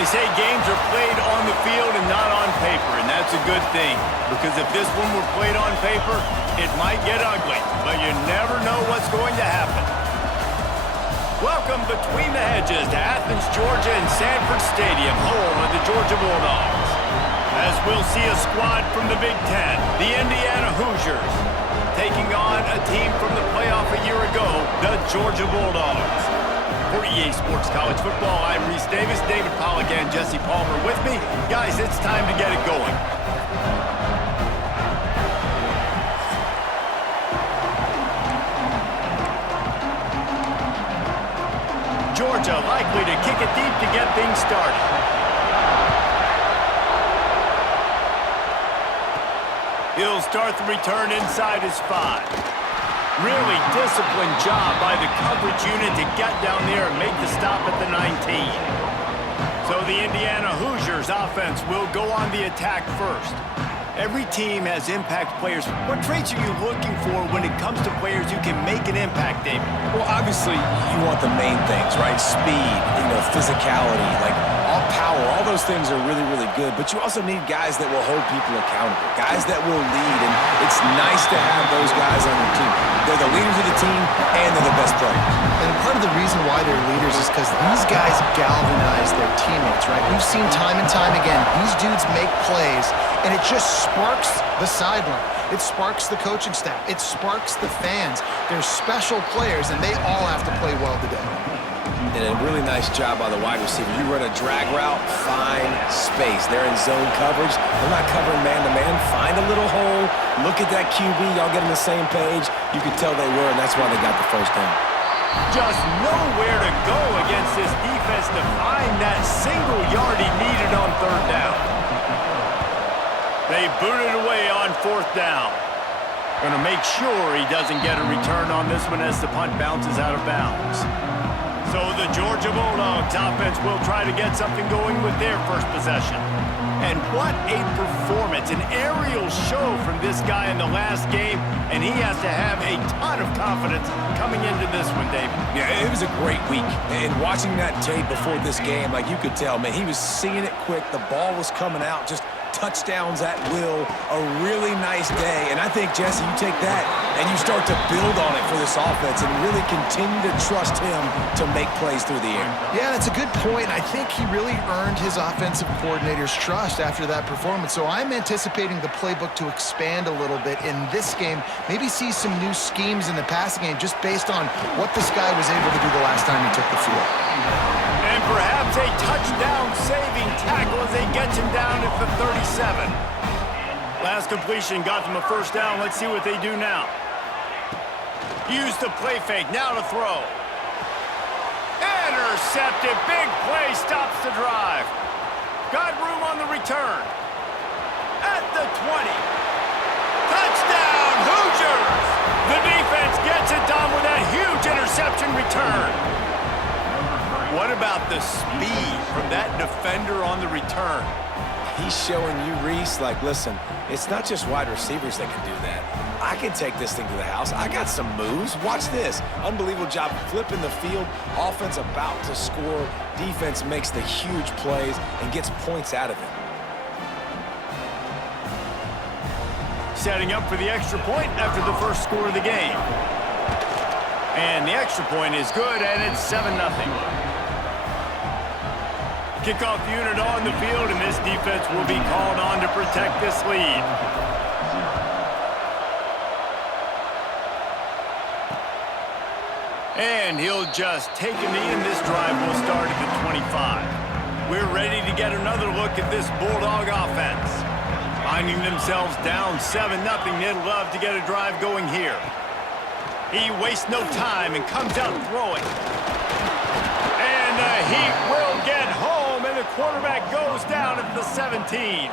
They say games are played on the field and not on paper, and that's a good thing. Because if this one were played on paper, it might get ugly, but you never know what's going to happen. Welcome between the hedges to Athens, Georgia and Sanford Stadium, home of the Georgia Bulldogs. As we'll see a squad from the Big Ten, the Indiana Hoosiers, taking on a team from the playoff a year ago, the Georgia Bulldogs. For EA Sports College Football, I'm Reese Davis, David Pollack, and Jesse Palmer with me. Guys, it's time to get it going. Georgia likely to kick it deep to get things started. He'll start the return inside his 5. Really disciplined job by the coverage unit to get down there and make the stop at the 19. So the Indiana Hoosiers offense will go on the attack first. Every team has impact players. What traits are you looking for when it comes to players who can make an impact, David? Well, obviously, you want the main things, right? Speed, physicality, all power. All those things are really, really good. But you also need guys that will hold people accountable, guys that will lead. And it's nice to have those guys on your team. They're the leaders of the team, and they're the best players. And part of the reason why they're leaders is because these guys galvanize their teammates, right? We've seen time and time again, these dudes make plays, and it just sparks the sideline. It sparks the coaching staff. It sparks the fans. They're special players, and they all have to play well today. And a really nice job by the wide receiver. You run a drag route, find space. They're in zone coverage. They're not covering man-to-man. Find a little hole. Look at that QB. Y'all get on the same page. You can tell they were, and that's why they got the first down. Just nowhere to go against this defense to find that single yard he needed on 3rd down. They booted away on 4th down. Going to make sure he doesn't get a return on this one as the punt bounces out of bounds. So the Georgia Bulldogs offense will try to get something going with their first possession. And what a performance, an aerial show from this guy in the last game, and he has to have a ton of confidence coming into this one, Dave. Yeah, it was a great week. And watching that tape before this game, you could tell, man, he was seeing it quick. The ball was coming out, just touchdowns at will, a really nice day. And I think, Jesse, you take that and you start to build on it for this offense and really continue to trust him to make plays through the air. Yeah, that's a good point. I think he really earned his offensive coordinator's trust after that performance. So I'm anticipating the playbook to expand a little bit in this game, maybe see some new schemes in the passing game just based on what this guy was able to do the last time he took the field. And perhaps a touchdown-saving tackle as they get him down at the 37. Last completion got them a first down. Let's see what they do now. Use the play fake. Now to throw. Intercepted. Big play. Stops the drive. Got room on the return. At the 20. Touchdown, Hoosiers! The defense gets it done with that huge interception return. What about the speed from that defender on the return? He's showing you, Reese, listen, it's not just wide receivers that can do that. I can take this thing to the house. I got some moves. Watch this. Unbelievable job flipping the field. Offense about to score. Defense makes the huge plays and gets points out of it. Setting up for the extra point after the first score of the game. And the extra point is good, and it's 7-0. Kickoff unit on the field, and this defense will be called on to protect this lead. And he'll just take a knee, and this drive will start at the 25. We're ready to get another look at this Bulldog offense. Finding themselves down 7-0, they'd love to get a drive going here. He wastes no time and comes out throwing. And the Heat will get home, and the quarterback goes down at the 17.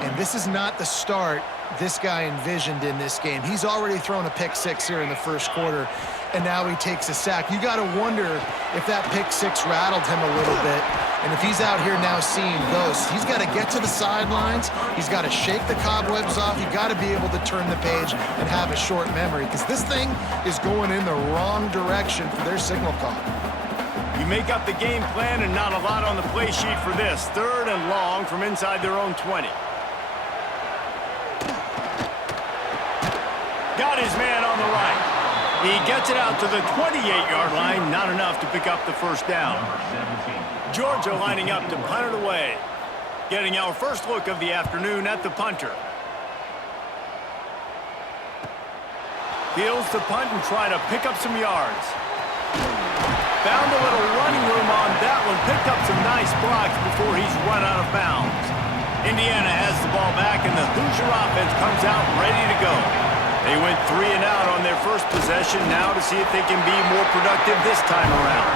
And this is not the start this guy envisioned in this game. He's already thrown a pick 6 here in the first quarter, and now he takes a sack. You got to wonder if that pick 6 rattled him a little bit. And if he's out here now seeing ghosts, he's got to get to the sidelines. He's got to shake the cobwebs off. You've got to be able to turn the page and have a short memory, because this thing is going in the wrong direction for their signal call. You make up the game plan and not a lot on the play sheet for this. 3rd and long from inside their own 20. Got his man on the right. He gets it out to the 28-yard line. Not enough to pick up the first down. Georgia lining up to punt it away. Getting our first look of the afternoon at the punter. Fields to punt and try to pick up some yards. Found a little running room on that one. Picked up some nice blocks before he's run out of bounds. Indiana has the ball back, and the Hoosier offense comes out ready to go. They went 3 and out on their first possession, now to see if they can be more productive this time around.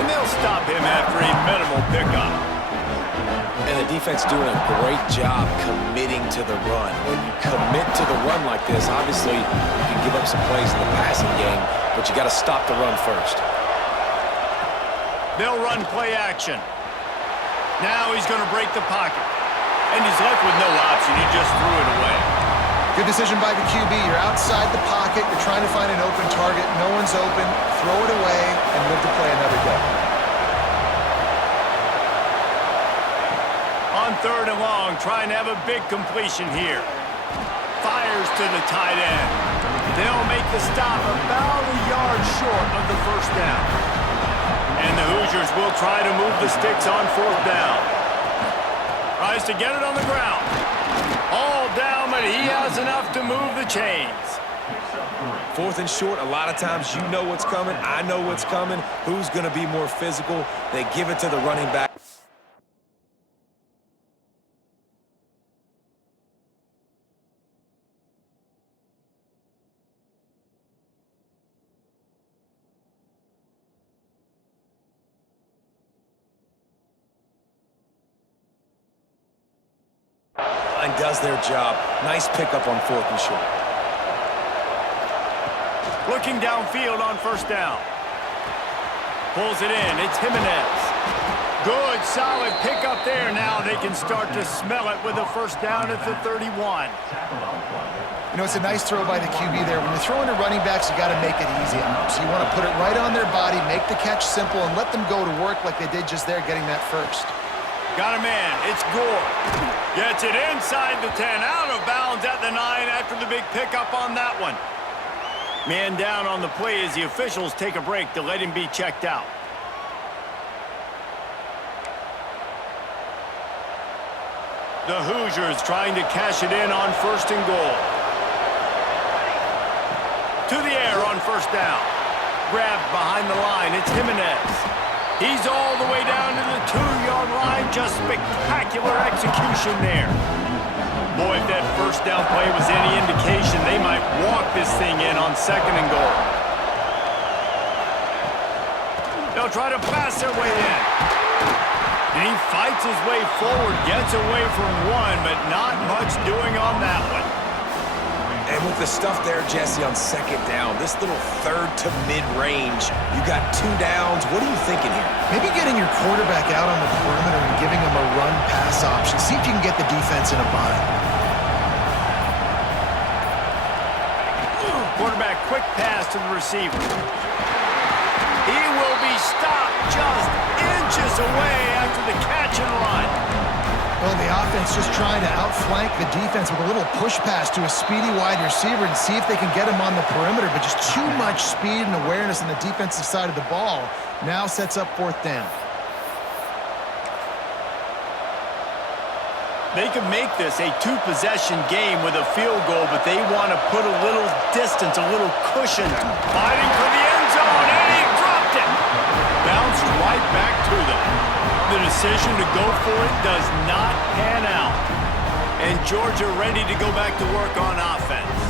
And they'll stop him after a minimal pickup. And the defense doing a great job committing to the run. When you commit to the run like this, obviously you can give up some plays in the passing game, but you got to stop the run first. They'll run play action. Now he's going to break the pocket. And he's left with no option. He just threw it away. Good decision by the QB. You're outside the pocket. You're trying to find an open target. No one's open. Throw it away and live to play another day. On 3rd and long, trying to have a big completion here. Fires to the tight end. They'll make the stop about a yard short of the first down. And the Hoosiers will try to move the sticks on 4th down. Tries to get it on the ground. All down, but he has enough to move the chains. 4th and short, a lot of times you know what's coming. I know what's coming. Who's going to be more physical? They give it to the running back. Does their job. Nice pickup on 4th and short. Looking downfield on 1st down. Pulls it in. It's Jimenez. Good, solid pickup there. Now they can start to smell it with a 1st down at the 31. You know, it's a nice throw by the QB there. When you're throwing to running backs, you got to make it easy on them. So you want to put it right on their body, make the catch simple, and let them go to work like they did just there, getting that first. Got a man. It's Gore. Gets it inside the 10. Out of bounds at the 9 after the big pickup on that one. Man down on the play as the officials take a break to let him be checked out. The Hoosiers trying to cash it in on 1st and goal. To the air on 1st down. Grabbed behind the line. It's Jimenez. He's all the way down to the 2-yard line. Just spectacular execution there. Boy, if that 1st down play was any indication, they might walk this thing in on 2nd and goal. They'll try to pass their way in. And he fights his way forward, gets away from one, but not much doing on that one. And with the stuff there, Jesse, on 2nd down, this little 3rd to mid-range, you got 2 downs. What are you thinking here? Maybe getting your quarterback out on the perimeter and giving him a run-pass option. See if you can get the defense in a bind. Quarterback, quick pass to the receiver. He will be stopped just inches away after the catch and run. Well, the offense just trying to outflank the defense with a little push pass to a speedy wide receiver and see if they can get him on the perimeter, but just too much speed and awareness on the defensive side of the ball. Now sets up 4th down. They could make this a 2-possession game with a field goal, but they want to put a little distance, a little cushion. Fighting for the end zone, and he dropped it. Bounced right back to them. The decision to go for it does not pan out. And Georgia ready to go back to work on offense.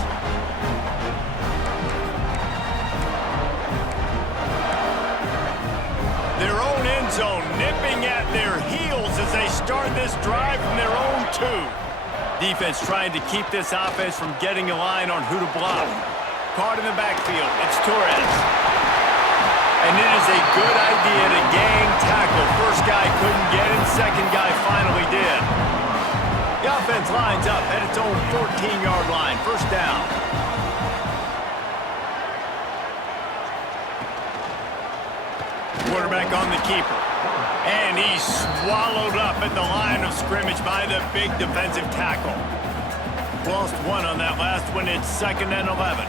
Their own end zone nipping at their heels as they start this drive from their own 2. Defense trying to keep this offense from getting a line on who to block. Caught in the backfield. It's Torres. And it is a good idea to gang tackle. First guy couldn't get him. Second guy finally did. The offense lines up at its own 14-yard line. 1st down. quarterback on the keeper. And he's swallowed up at the line of scrimmage by the big defensive tackle. Lost one on that last one. It's 2nd and 11.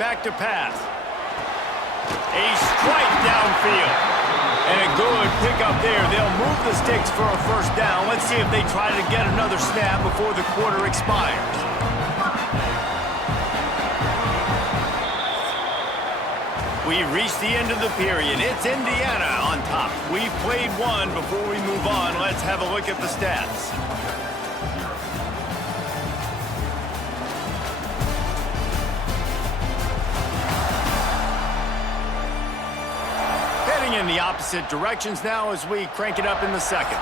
Back to pass. A strike downfield. And a good pickup there. They'll move the sticks for a first down. Let's see if they try to get another snap before the quarter expires. We reached the end of the period. It's Indiana on top. We've played one. Before we move on, let's have a look at the stats. Heading in the opposite directions now as we crank it up in the second.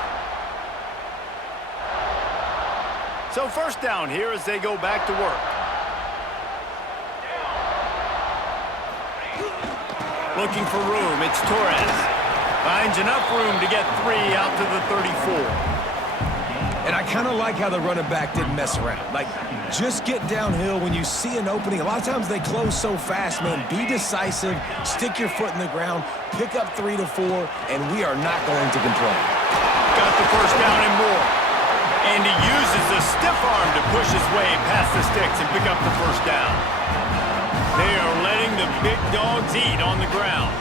So first down here as they go back to work. Looking for room, it's Torres. Finds enough room to get 3 out to the 34. And I kind of like how the running back didn't mess around. Like, just get downhill when you see an opening. A lot of times they close so fast, man. Be decisive, stick your foot in the ground, pick up 3 to 4, and we are not going to complain. Got the first down and more. And he uses the stiff arm to push his way past the sticks and pick up the first down. They are letting the big dogs eat on the ground.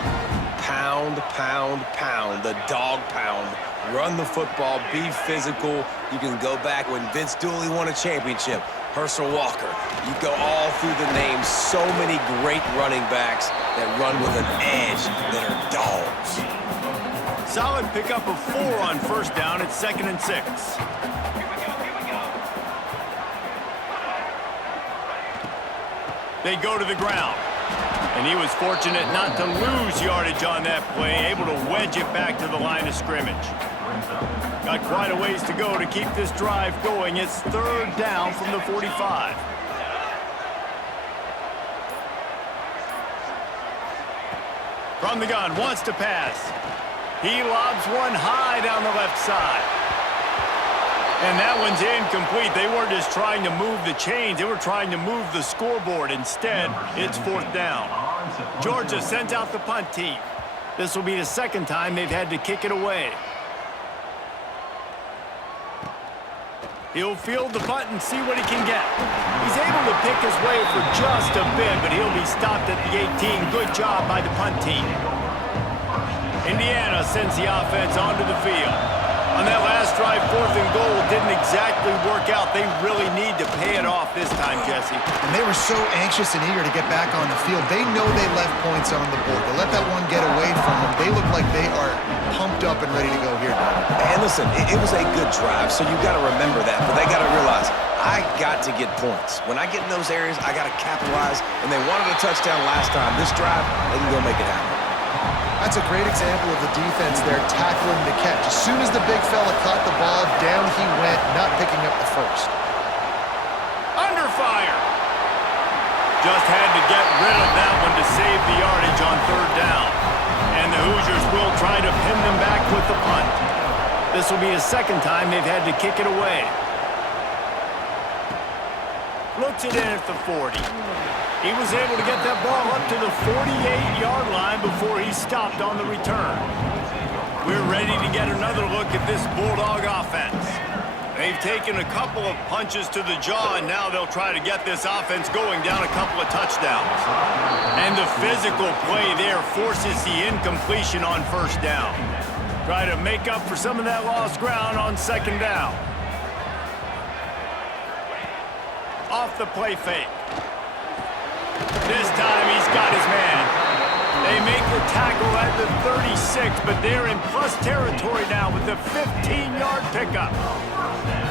Pound, pound, pound. The dog pound. Run the football. Be physical. You can go back when Vince Dooley won a championship. Herschel Walker. You go all through the names. So many great running backs that run with an edge that are dogs. Solid pickup of 4 on first down. It's 2nd and 6. They go to the ground. And he was fortunate not to lose yardage on that play, able to wedge it back to the line of scrimmage. Got quite a ways to go to keep this drive going. It's 3rd down from the 45. From the gun, wants to pass. He lobs one high down the left side. And that one's incomplete. They weren't just trying to move the chains. They were trying to move the scoreboard. Instead, it's 4th down. Georgia sends out the punt team. This will be the 2nd time they've had to kick it away. He'll field the punt and see what he can get. He's able to pick his way for just a bit, but he'll be stopped at the 18. Good job by the punt team. Indiana sends the offense onto the field. On that last drive, 4th and goal didn't exactly work out. They really need to pay it off this time, Jesse. And they were so anxious and eager to get back on the field. They know they left points on the board. To let that one get away from them, they look like they are pumped up and ready to go here. And listen, it was a good drive, so you got to remember that. But they got to realize, I got to get points. When I get in those areas, I got to capitalize. And they wanted a touchdown last time. This drive, they can go make it happen. That's a great example of the defense there tackling the catch. As soon as the big fella caught the ball, down he went, not picking up the first. Under fire. Just had to get rid of that one to save the yardage on 3rd down. And the Hoosiers will try to pin them back with the punt. This will be the 2nd time they've had to kick it away. Looks it in at the 40. He was able to get that ball up to the 48-yard line before he stopped on the return. We're ready to get another look at this Bulldog offense. They've taken a couple of punches to the jaw, and now they'll try to get this offense going down a couple of touchdowns. And the physical play there forces the incompletion on 1st down. Try to make up for some of that lost ground on 2nd down. Off the play fake. This time he's got his man. They make the tackle at the 36, but they're in plus territory now with the 15-yard pickup.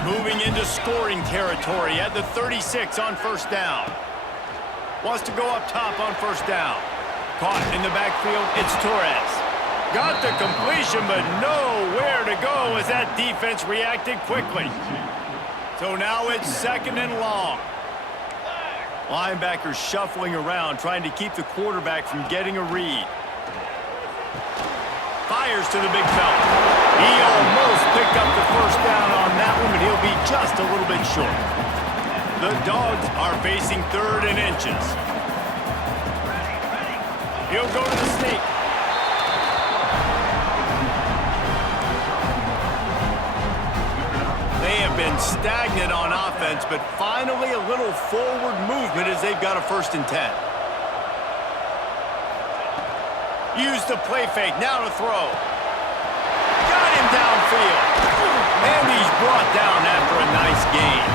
Moving into scoring territory at the 36 on 1st down. Wants to go up top on 1st down. Caught in the backfield, it's Torres. Got the completion, but nowhere to go as that defense reacted quickly. So now it's 2nd and long. Linebackers shuffling around, trying to keep the quarterback from getting a read. Fires to the big fella. He almost picked up the first down on that one, but he'll be just a little bit short. The Dogs are facing 3rd and inches. He'll go to the sneak. They have been stagnant on offense, but finally a little forward movement as they've got a 1st and 10. Use the play fake, now to throw. Got him downfield. And he's brought down after a nice gain.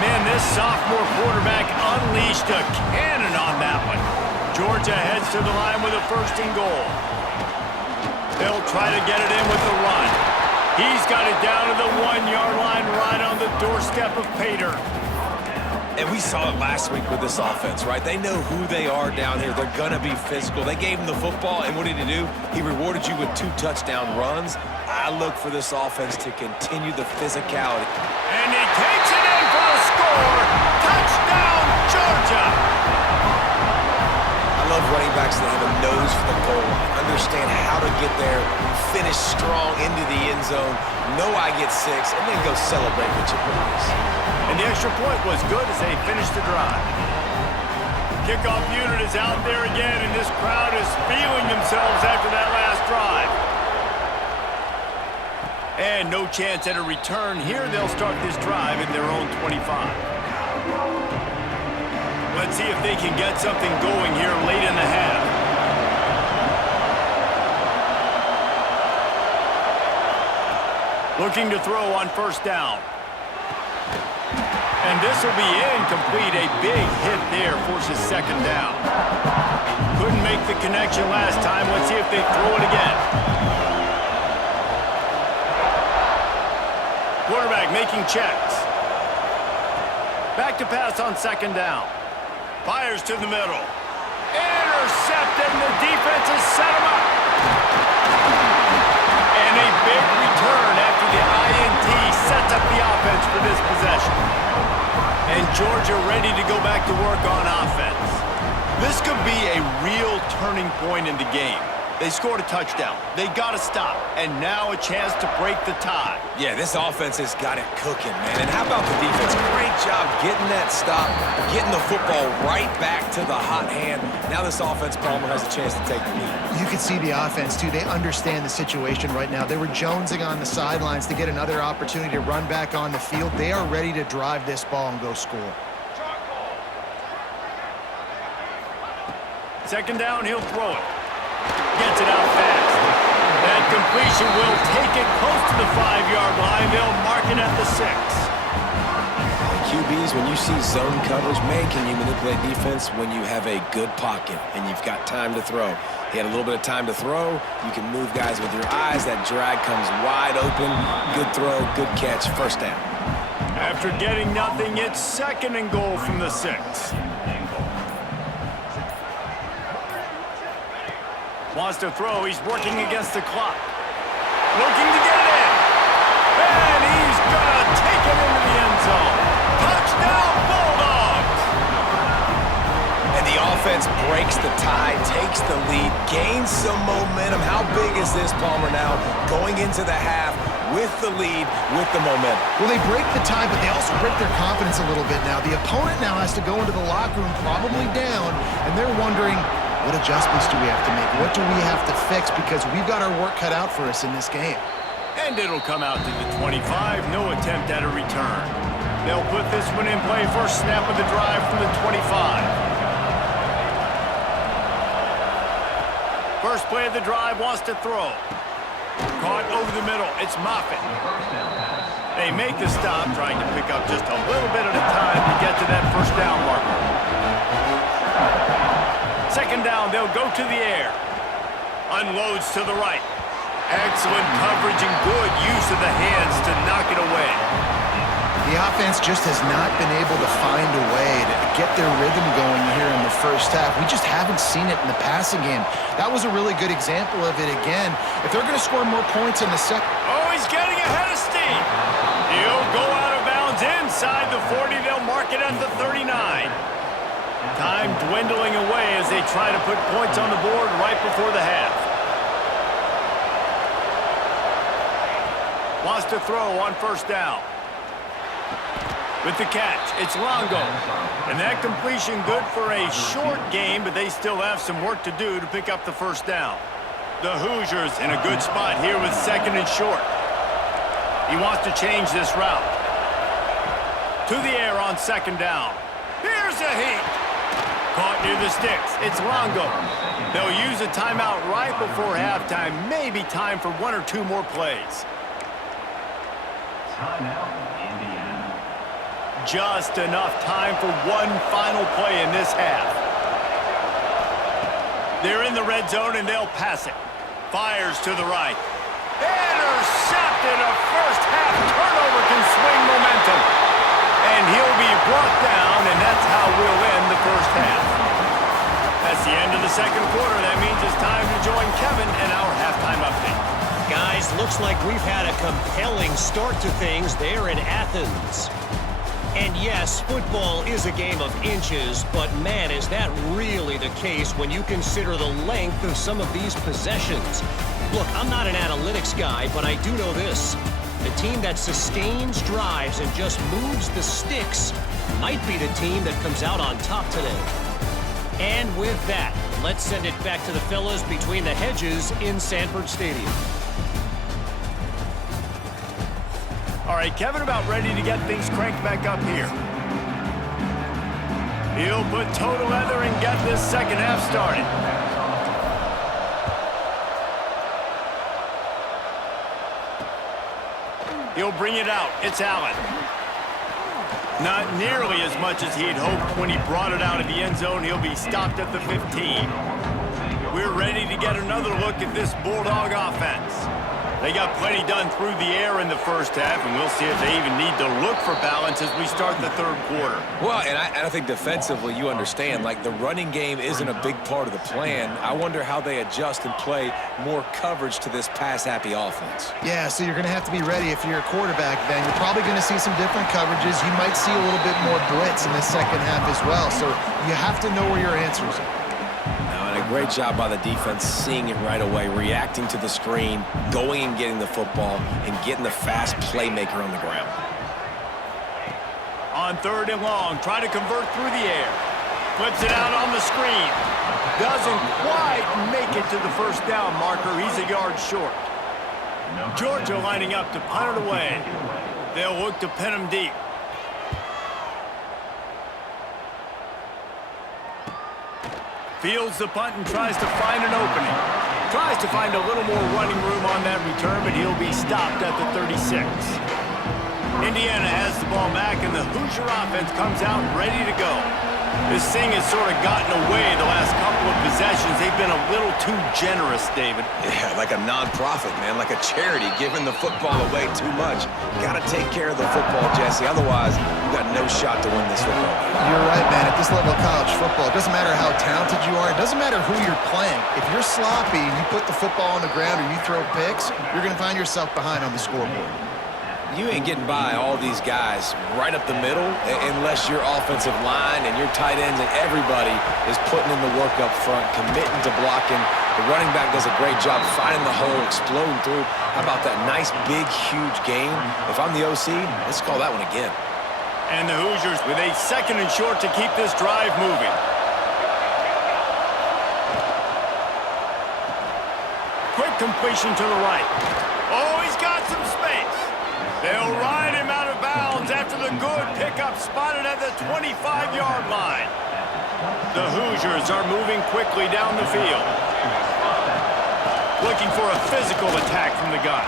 Man, this sophomore quarterback unleashed a cannon on that one. Georgia heads to the line with a 1st and goal. They'll try to get it in with the run. He's got it down to the 1-yard line right on the doorstep of Pater. And we saw it last week with this offense, right? They know who they are down here. They're going to be physical. They gave him the football, and what did he do? He rewarded you with 2 touchdown runs. I look for this offense to continue the physicality. And he takes it in for the score. Touchdown, Georgia! I love running backs that have a nose for the goal line, understand how to get there, finish strong into the end zone, know I get 6, and then go celebrate with your boys. And the extra point was good as they finished the drive. Kickoff unit is out there again, and this crowd is feeling themselves after that last drive. And no chance at a return here. They'll start this drive at their own 25. Let's see if they can get something going here late in the half. Looking to throw on 1st down. And this will be incomplete. A big hit there forces 2nd down. Couldn't make the connection last time. Let's see if they throw it again. Quarterback making checks. Back to pass on 2nd down. Fires to the middle. Intercepted, and the defense has set him up. And a big return after the INT sets up the offense for this possession. And Georgia ready to go back to work on offense. This could be a real turning point in the game. They scored a touchdown. They got to stop. And now a chance to break the tie. Yeah, this offense has got it cooking, man. And how about the defense? Great job getting that stop, getting the football right back to the hot hand. Now this offense, Palmer, has a chance to take the lead. You can see the offense, too. They understand the situation right now. They were jonesing on the sidelines to get another opportunity to run back on the field. They are ready to drive this ball and go score. 2nd down, he'll throw it. Gets it out fast. That completion will take it close to the 5-yard line. They'll mark it at the 6. QBs, when you see zone coverage, man, can you manipulate defense when you have a good pocket and you've got time to throw? He had a little bit of time to throw. You can move guys with your eyes. That drag comes wide open. Good throw, good catch, 1st down. After getting nothing, it's 2nd and goal from the 6. Wants to throw. He's working against the clock. Looking to get it in. And he's going to take it into the end zone. Touchdown, Bulldogs! And the offense breaks the tie, takes the lead, gains some momentum. How big is this, Palmer, now going into the half with the lead, with the momentum? Well, they break the tie, but they also break their confidence a little bit now. The opponent now has to go into the locker room probably down, and they're wondering, what adjustments do we have to make? What do we have to fix? Because we've got our work cut out for us in this game. And it'll come out to the 25. No attempt at a return. They'll put this one in play. First snap of the drive from the 25. First play of the drive, wants to throw. Caught over the middle. It's Moffitt. They make the stop, trying to pick up just a little bit at a time to get to that 1st down marker. 2nd down, they'll go to the air. Unloads to the right. Excellent coverage and good use of the hands to knock it away. The offense just has not been able to find a way to get their rhythm going here in the 1st half. We just haven't seen it in the passing game. That was a really good example of it again. If they're going to score more points in the second... Oh, he's getting ahead of steam. He'll go out of bounds inside the 40. They'll mark it at the 39. Time dwindling away as they try to put points on the board right before the half. Wants to throw on 1st down. with the catch. It's Longo. And that completion good for a short game, but they still have some work to do to pick up the first down. The Hoosiers in a good spot here with second and short. He wants to change this route. To the air on second down. Here's a heat. Caught near the sticks. It's Longo. They'll use a timeout right before halftime. Maybe time for one or two more plays. Timeout, Indiana. Just enough time for one final play in this half. They're in the red zone and they'll pass it. Fires to the right. Intercepted. A first half turnover can swing momentum. And he'll be brought down, and that's how we'll end the first half. That's the end of the second quarter. That means it's time to join Kevin in our halftime update. Guys, looks like we've had a compelling start to things there in Athens. And yes, football is a game of inches, but man, is that really the case when you consider the length of some of these possessions. Look, I'm not an analytics guy, but I do know this. The team that sustains drives and just moves the sticks might be the team that comes out on top today. And with that, let's send it back to the fellas between the hedges in Sanford Stadium. All right, Kevin about ready to get things cranked back up here. He'll put total leather and get this second half started. He'll bring it out. It's Allen. Not nearly as much as he'd hoped when he brought it out of the end zone. He'll be stopped at the 15. We're ready to get another look at this Bulldog offense. They got plenty done through the air in the first half, and we'll see if they even need to look for balance as we start the third quarter. Well, and I think defensively, you understand, like the running game isn't a big part of the plan. I wonder how they adjust and play more coverage to this pass-happy offense. Yeah, so you're going to have to be ready if you're a quarterback, Ben. You're probably going to see some different coverages. You might see a little bit more blitz in the second half as well, so you have to know where your answers are. Great job by the defense seeing it right away, reacting to the screen, going and getting the football, and getting the fast playmaker on the ground. On third and long, try to convert through the air. Flips it out on the screen. Doesn't quite make it to the first down marker. He's a yard short. Georgia lining up to punt it away. They'll look to pin him deep. Fields the punt and tries to find an opening. Tries to find a little more running room on that return, but he'll be stopped at the 36. Indiana has the ball back, and the Hoosier offense comes out ready to go. This thing has sort of gotten away the last couple of possessions. They've been a little too generous, David. Yeah, like a non-profit, man, like a charity, giving the football away too much. Got to take care of the football, Jesse. Otherwise, you got no shot to win this football game. You're right, man. At this level of college football, it doesn't matter how talented you are. It doesn't matter who you're playing. If you're sloppy and you put the football on the ground or you throw picks, you're going to find yourself behind on the scoreboard. You ain't getting by all these guys right up the middle unless your offensive line and your tight ends and everybody is putting in the work up front, committing to blocking. The running back does a great job finding the hole, exploding through. How about that nice, big, huge game? If I'm the OC, let's call that one again. And the Hoosiers with a second and short to keep this drive moving. Quick completion to the right. Oh, he's got some space. They'll ride him out of bounds after the good pickup spotted at the 25-yard line. The Hoosiers are moving quickly down the field. Looking for a physical attack from the gun.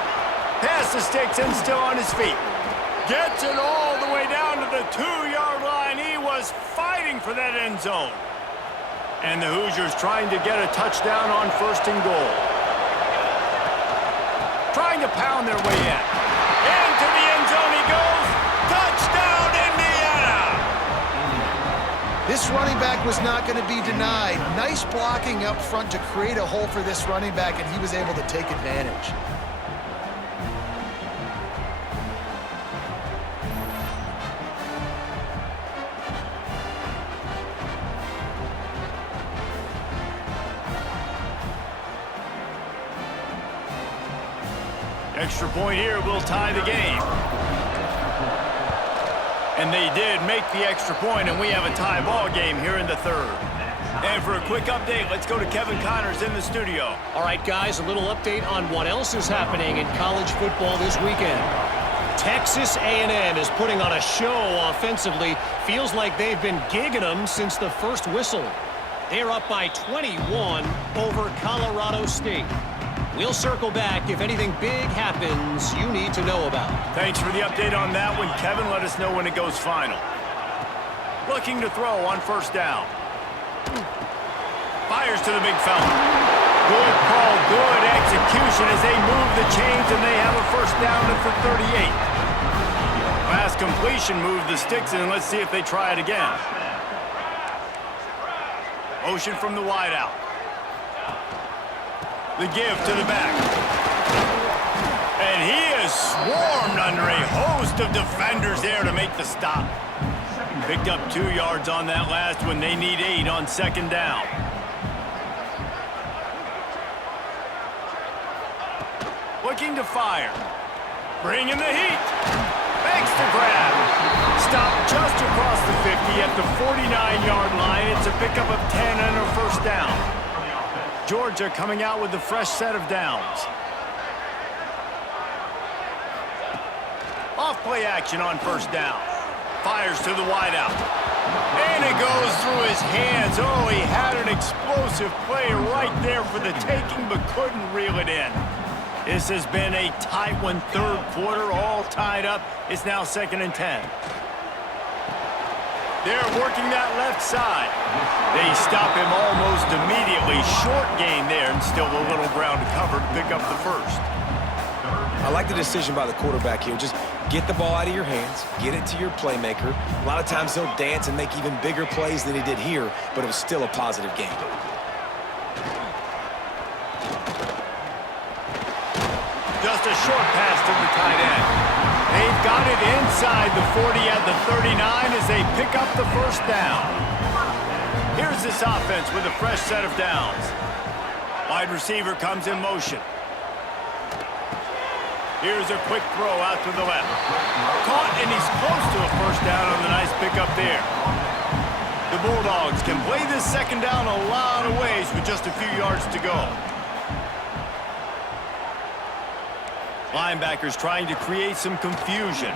Pass the sticks and still on his feet. Gets it all the way down to the 2-yard line. He was fighting for that end zone. And the Hoosiers trying to get a touchdown on first and goal. Trying to pound their way in. Into the end zone he goes. Touchdown, Indiana! This running back was not going to be denied. Nice blocking up front to create a hole for this running back, and he was able to take advantage. Extra point here will tie the game. And they did make the extra point, and we have a tie ball game here in the third. And for a quick update, let's go to Kevin Connors in the studio. All right, guys, a little update on what else is happening in college football this weekend. Texas A&M is putting on a show offensively. Feels like they've been gigging them since the first whistle. They're up by 21 over Colorado State. We'll circle back if anything big happens you need to know about. Thanks for the update on that one, Kevin. Let us know when it goes final. Looking to throw on first down. Fires to the big fella. Good call, good execution as they move the chains, and they have a first down at the 38. Last completion moved the sticks, and let's see if they try it again. Motion from the wideout. The give to the back. And he is swarmed under a host of defenders there to make the stop. Picked up 2 yards on that last one. They need 8 on second down. Looking to fire. Bringing the heat. Makes the grab. Stopped just across the 50 at the 49-yard line. It's a pickup of 10 and a first down. Georgia coming out with a fresh set of downs. Off-play action on first down. Fires to the wideout. And it goes through his hands. Oh, he had an explosive play right there for the taking, but couldn't reel it in. This has been a tight one, third quarter, all tied up. It's now 2nd and 10. They're working that left side. They stop him almost immediately. Short gain there, and still a little ground to cover to pick up the first. I like the decision by the quarterback here. Just get the ball out of your hands, get it to your playmaker. A lot of times he'll dance and make even bigger plays than he did here, but it was still a positive game. Just a short pass to the tight end. They've got it inside the 40 at the 39 as they pick up the first down. Here's this offense with a fresh set of downs. Wide receiver comes in motion. Here's a quick throw out to the left. Caught, and he's close to a first down on the nice pickup there. The Bulldogs can play this second down a lot of ways with just a few yards to go. Linebackers trying to create some confusion.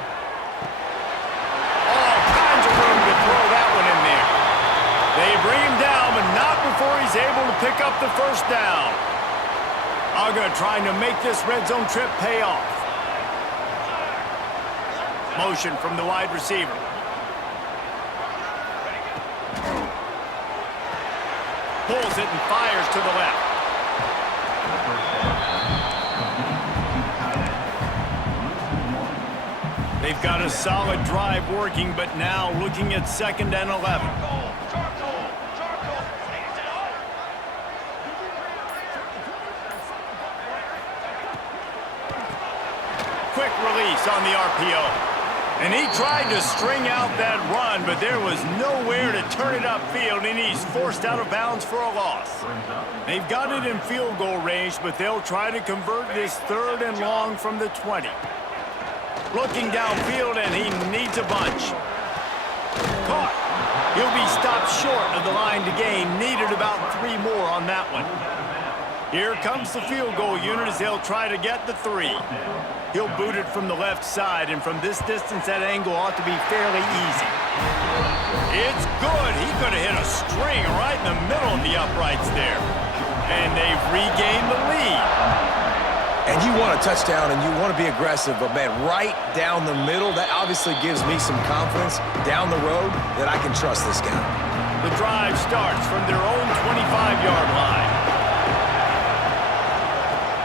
All kinds of room to throw that one in there. They bring him down, but not before he's able to pick up the first down. Uga trying to make this red zone trip pay off. Motion from the wide receiver. Pulls it and fires to the left. They've got a solid drive working, but now looking at 2nd and 11. Quick release on the RPO. And he tried to string out that run, but there was nowhere to turn it upfield, and he's forced out of bounds for a loss. They've got it in field goal range, but they'll try to convert this 3rd and long from the 20. Looking downfield, and he needs a bunch. Caught. He'll be stopped short of the line to gain. Needed about 3 more on that one. Here comes the field goal unit as they'll try to get the 3. He'll boot it from the left side, and from this distance, that angle ought to be fairly easy. It's good. He could have hit a string right in the middle of the uprights there. And they've regained the lead. And you want a touchdown and you want to be aggressive, but man, right down the middle, that obviously gives me some confidence down the road that I can trust this guy. The drive starts from their own 25-yard line.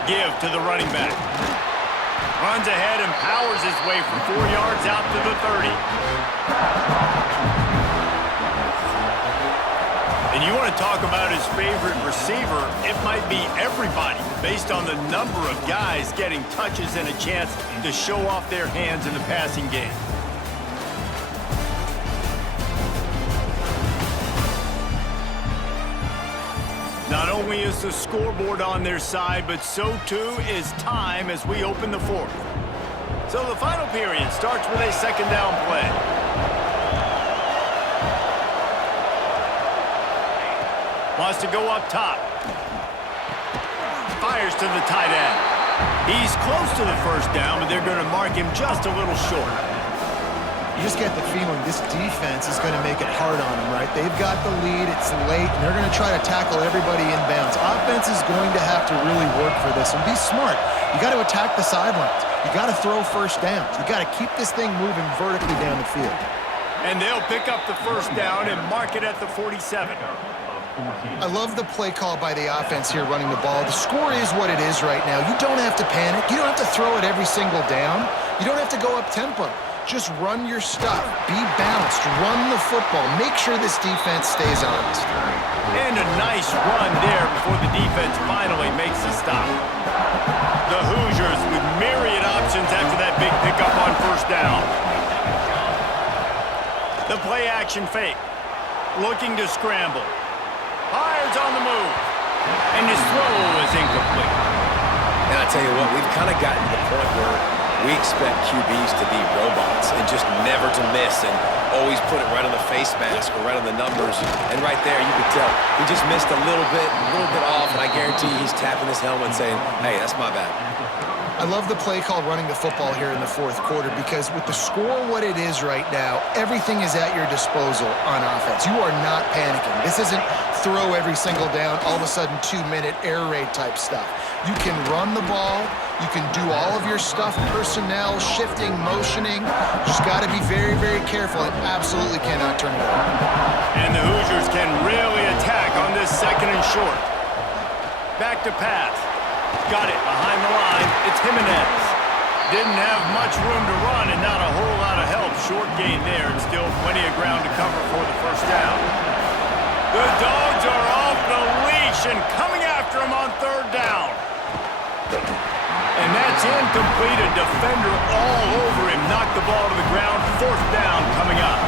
Give to the running back. Runs ahead and powers his way for 4 yards out to the 30. And you want to talk about his favorite receiver, it might be everybody, based on the number of guys getting touches and a chance to show off their hands in the passing game. Not only is the scoreboard on their side, but so too is time as we open the 4th. So the final period starts with a 2nd down play. Wants to go up top. Fires to the tight end. He's close to the first down, but they're going to mark him just a little short. You just get the feeling this defense is going to make it hard on them, right? They've got the lead, it's late, and they're going to try to tackle everybody inbounds. Offense is going to have to really work for this and be smart. You got to attack the sidelines. You got to throw first downs. You got to keep this thing moving vertically down the field. And they'll pick up the first down and mark it at the 47. I love the play call by the offense here running the ball. The score is what it is right now. You don't have to panic. You don't have to throw it every single down. You don't have to go up tempo. Just run your stuff. Be balanced. Run the football. Make sure this defense stays honest. And a nice run there before the defense finally makes the stop. The Hoosiers with myriad options after that big pickup on first down. The play action fake. Looking to scramble. Fires on the move. And his throw is incomplete. And I tell you what, we've kind of gotten to the point where we expect QBs to be robots and just never to miss and always put it right on the face mask or right on the numbers. And right there, you could tell he just missed a little bit off, and I guarantee he's tapping his helmet saying, hey, that's my bad. I love the play call running the football here in the fourth quarter because with the score what it is right now, everything is at your disposal on offense. You are not panicking. This isn't throw every single down, all of a sudden 2-minute air raid type stuff. You can run the ball. You can do all of your stuff, personnel, shifting, motioning. Just got to be very, very careful and absolutely cannot turn it over. And the Hoosiers can really attack on this second and short. Back to pass. Got it behind the line. It's Jimenez. Didn't have much room to run and not a whole lot of help. Short gain there and still plenty of ground to cover for the first down. The Dogs are off the leash and coming after him on third down. And that's incomplete. A defender all over him. Knocked the ball to the ground. Fourth down coming up.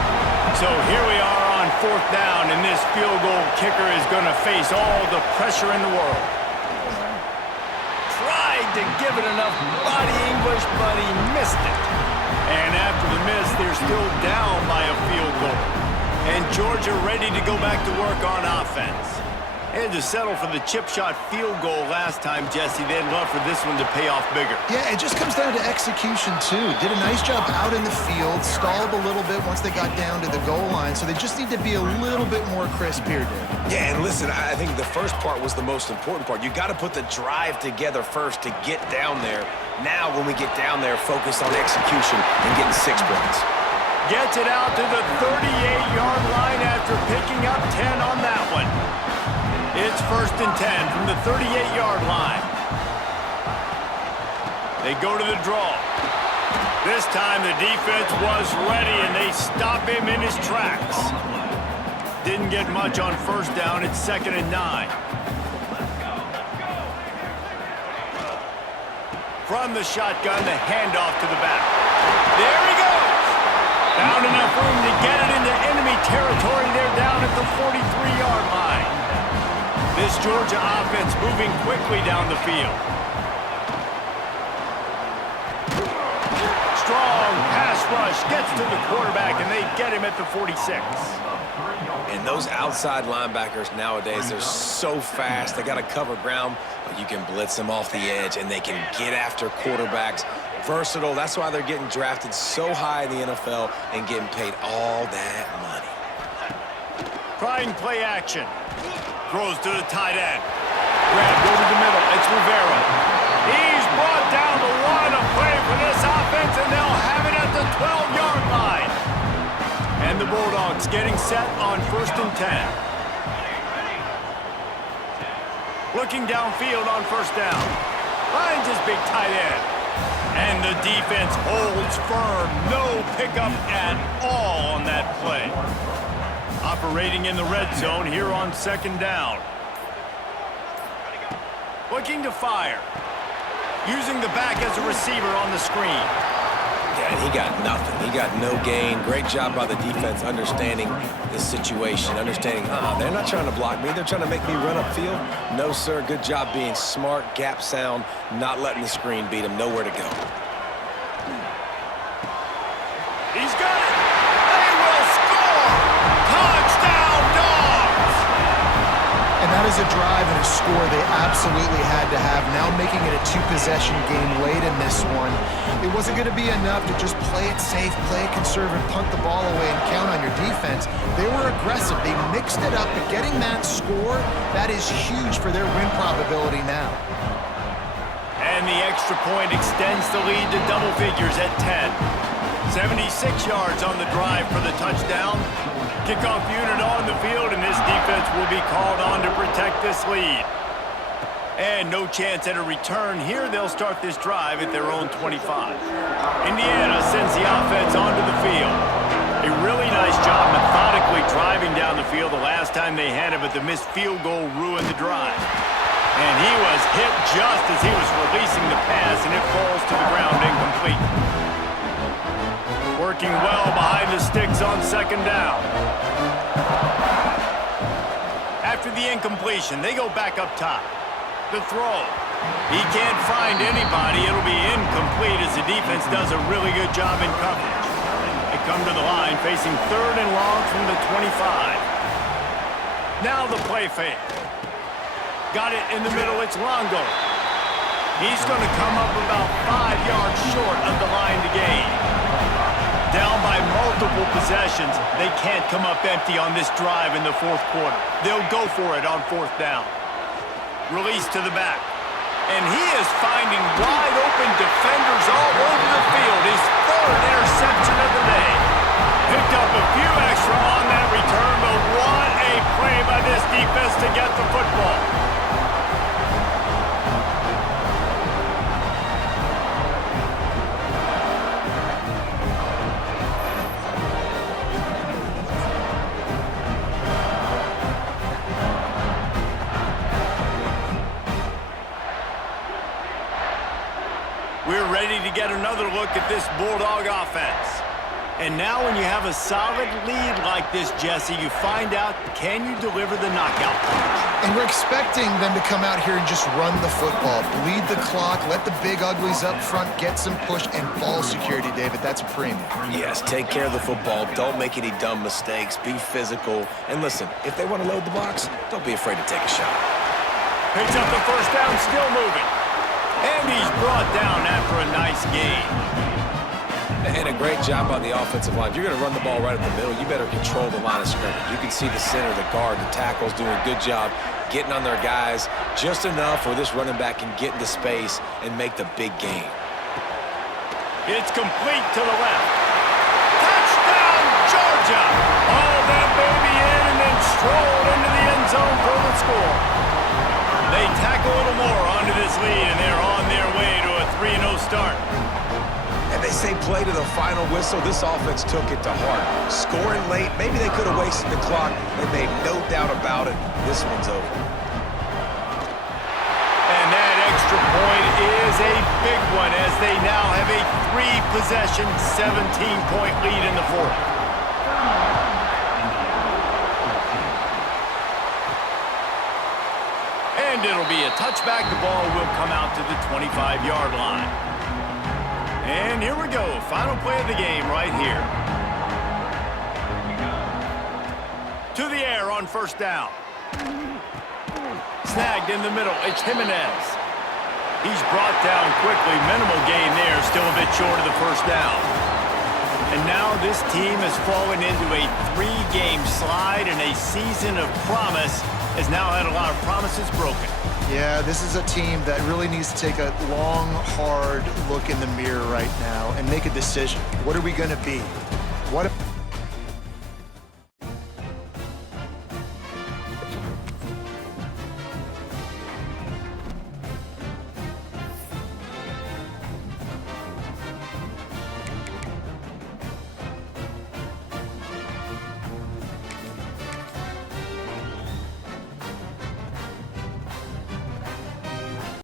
So here we are on fourth down, and this field goal kicker is going to face all the pressure in the world. Tried to give it enough body English, but he missed it. And after the miss, they're still down by a field goal. And Georgia ready to go back to work on offense. They had to settle for the chip shot field goal last time, Jesse. They'd love for this one to pay off bigger. Yeah, it just comes down to execution, too. Did a nice job out in the field, stalled a little bit once they got down to the goal line, so they just need to be a little bit more crisp here, Dave. Yeah, and listen, I think the first part was the most important part. You got to put the drive together first to get down there. Now, when we get down there, focus on execution and getting 6 points. Gets it out to the 38-yard line after picking up 10 on that one. It's first and 10 from the 38-yard line. They go to the draw. This time the defense was ready and they stop him in his tracks. Didn't get much on first down. It's second and 9. From the shotgun, the handoff to the back. There he goes. Found enough room to get it into enemy territory. They're down at the 43-yard line. This Georgia offense moving quickly down the field. Strong pass rush gets to the quarterback, and they get him at the 46. And those outside linebackers nowadays, they're so fast. They got to cover ground, but you can blitz them off the edge, and they can get after quarterbacks. Versatile. That's why they're getting drafted so high in the NFL and getting paid all that money. Trying play action. Throws to the tight end. Grabbed over the middle. It's Rivera. He's brought down the line of play for this offense, and they'll have it at the 12-yard line. And the Bulldogs getting set on first and 10. Looking downfield on first down. Finds his big tight end. And the defense holds firm. No pickup at all on that play. Operating in the red zone here on second down. Looking to fire. Using the back as a receiver on the screen. Yeah, and he got nothing. He got no gain. Great job by the defense understanding the situation, understanding, they're not trying to block me. They're trying to make me run upfield. No, sir. Good job being smart, gap sound, not letting the screen beat him. Nowhere to go. He's got it. They will score. Touchdown, Dogs. was a drive and a score they absolutely had to have. Now making it a two-possession game late in this one. It wasn't going to be enough to just play it safe, play it conservative, punt the ball away, and count on your defense. They were aggressive. They mixed it up, but getting that score, that is huge for their win probability now. And the extra point extends the lead to double figures at 10. 76 yards on the drive for the touchdown. Kickoff unit on the field, and this defense will be called on to protect this lead. And no chance at a return here. They'll start this drive at their own 25. Indiana sends the offense onto the field. A really nice job methodically driving down the field the last time they had it, but the missed field goal ruined the drive. And he was hit just as he was releasing the pass, and it falls to the ground incomplete. Working well behind the sticks on second down. After the incompletion, they go back up top. The throw. He can't find anybody. It'll be incomplete as the defense does a really good job in coverage. They come to the line facing 3rd and long from the 25. Now the play fake. Got it in the middle. It's Longo. He's going to come up about 5 yards short of the line to gain. Down by multiple possessions. They can't come up empty on this drive in the 4th quarter. They'll go for it on 4th down. Release to the back. And he is finding wide open defenders all over the field. His 3rd interception of the day. Picked up a few extra on that return, but what a play by this defense to get the football. We're ready to get another look at this Bulldog offense. And now when you have a solid lead like this, Jesse, you find out, can you deliver the knockout punch? And we're expecting them to come out here and just run the football, bleed the clock, let the big uglies up front get some push, and ball security, David. That's a premium. Yes, take care of the football. Don't make any dumb mistakes. Be physical. And listen, if they want to load the box, don't be afraid to take a shot. Picks up the first down, still moving. And he's brought down after a nice gain. And a great job on the offensive line. If you're going to run the ball right in the middle, you better control the line of scrimmage. You can see the center, the guard, the tackles doing a good job getting on their guys just enough where this running back can get into space and make the big gain. It's complete to the left. Touchdown, Georgia! All that baby in and then strolled into the end zone for the score. They tack a little more onto this lead, and they're on their way to a 3-0 start. And they say play to the final whistle. This offense took it to heart. Scoring late, maybe they could have wasted the clock. They made no doubt about it. This one's over. And that extra point is a big one as they now have a 3-possession, 17-point lead in the 4th. And it'll be a touchback. The ball will come out to the 25-yard line. And here we go. Final play of the game right here. To the air on first down. Snagged in the middle. It's Jimenez. He's brought down quickly. Minimal gain there. Still a bit short of the first down. And now this team has fallen into a 3-game slide, and a season of promise has now had a lot of promises broken. Yeah, this is a team that really needs to take a long, hard look in the mirror right now and make a decision. What are we going to be? What if